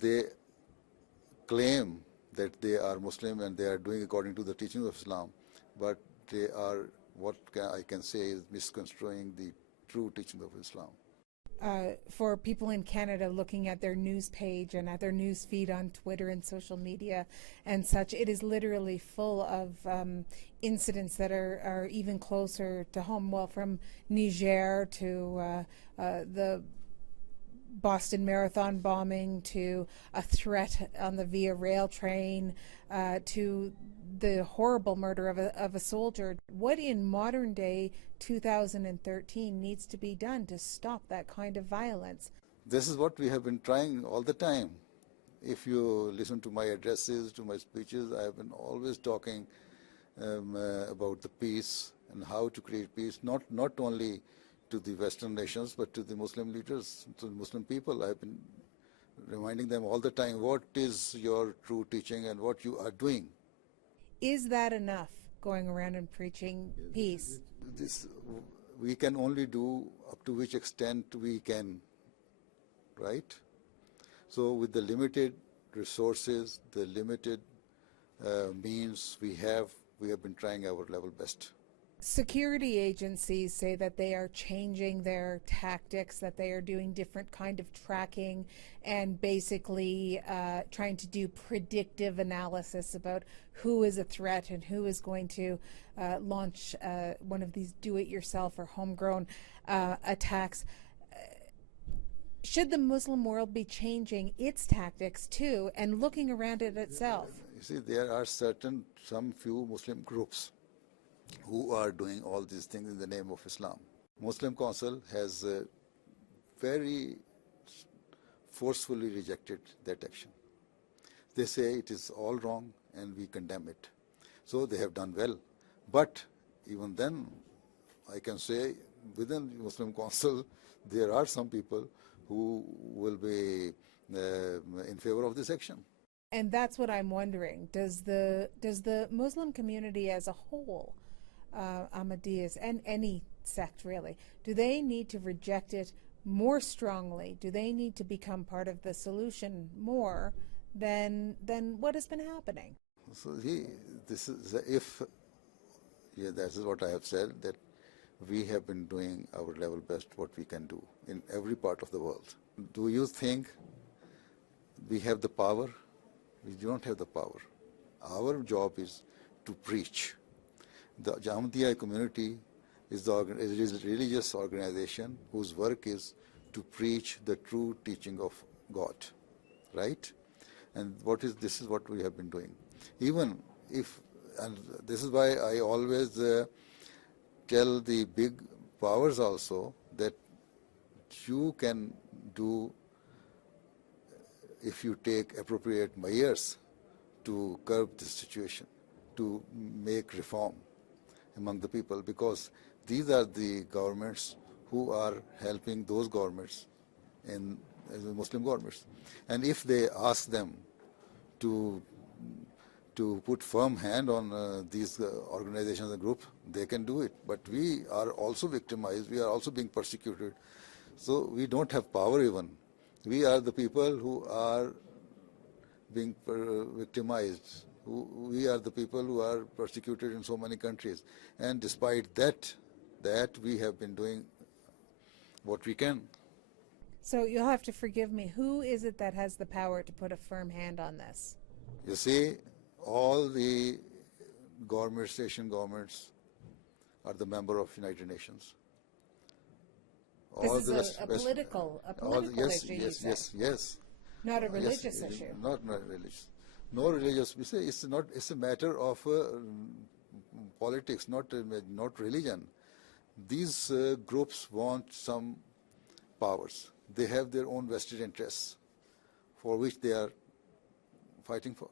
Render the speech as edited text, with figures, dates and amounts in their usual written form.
they claim that they are Muslim and they are doing according to the teachings of Islam, but they are, I can say, is misconstruing the true teachings of Islam. For people in Canada looking at their news page and at their news feed on Twitter and social media and such, it is literally full of incidents that are even closer to home. Well, from Niger to the Boston Marathon bombing to a threat on the Via Rail train to the horrible murder of a soldier. What in modern day 2013 needs to be done to stop that kind of violence? This is what we have been trying all the time. If you listen to my addresses, to my speeches, I have been always talking about the peace and how to create peace, not only to the Western nations, but to the Muslim leaders, to the Muslim people. I have been reminding them all the time, what is your true teaching and what you are doing. Is that enough, going around and preaching peace? This we can only do up to which extent we can, right? So with the limited resources, the limited means we have been trying our level best. Security agencies say that they are changing their tactics, that they are doing different kind of tracking and basically trying to do predictive analysis about who is a threat and who is going to launch one of these do-it-yourself or homegrown attacks. Should the Muslim world be changing its tactics too and looking around at itself? You see, there are some few Muslim groups who are doing all these things in the name of Islam. Muslim Council has very forcefully rejected that action. They say it is all wrong and we condemn it. So they have done well. But even then, I can say within the Muslim Council, there are some people who will be in favor of this action. And that's what I'm wondering. Does the Muslim community as a whole, Ahmadiyas, and any sect really, do they need to reject it more strongly? Do they need to become part of the solution more than what has been happening? So this is what I have said, that we have been doing our level best what we can do in every part of the world. Do you think we have the power? We don't have the power. Our job is to preach. The Ahmadiyya community is a religious organization whose work is to preach the true teaching of God, right? And this is what we have been doing. Even if, and this is why I always tell the big powers also that you can do, if you take appropriate measures to curb this situation, to make reform among the people, because these are the governments who are helping those governments in the Muslim governments. And if they ask them to put firm hand on these organizations and groups, they can do it. But we are also victimized, we are also being persecuted. So we don't have power even. We are the people who are being victimized. We are the people who are persecuted in so many countries. And despite that we have been doing what we can. So you'll have to forgive me. Who is it that has the power to put a firm hand on this? You see, all the governments, Asian governments, are the member of United Nations. This is a political issue. Yes. Not a religious issue. Not religious. No religious. We say it's a matter of politics, not religion. These groups want some powers. They have their own vested interests for which they are fighting for.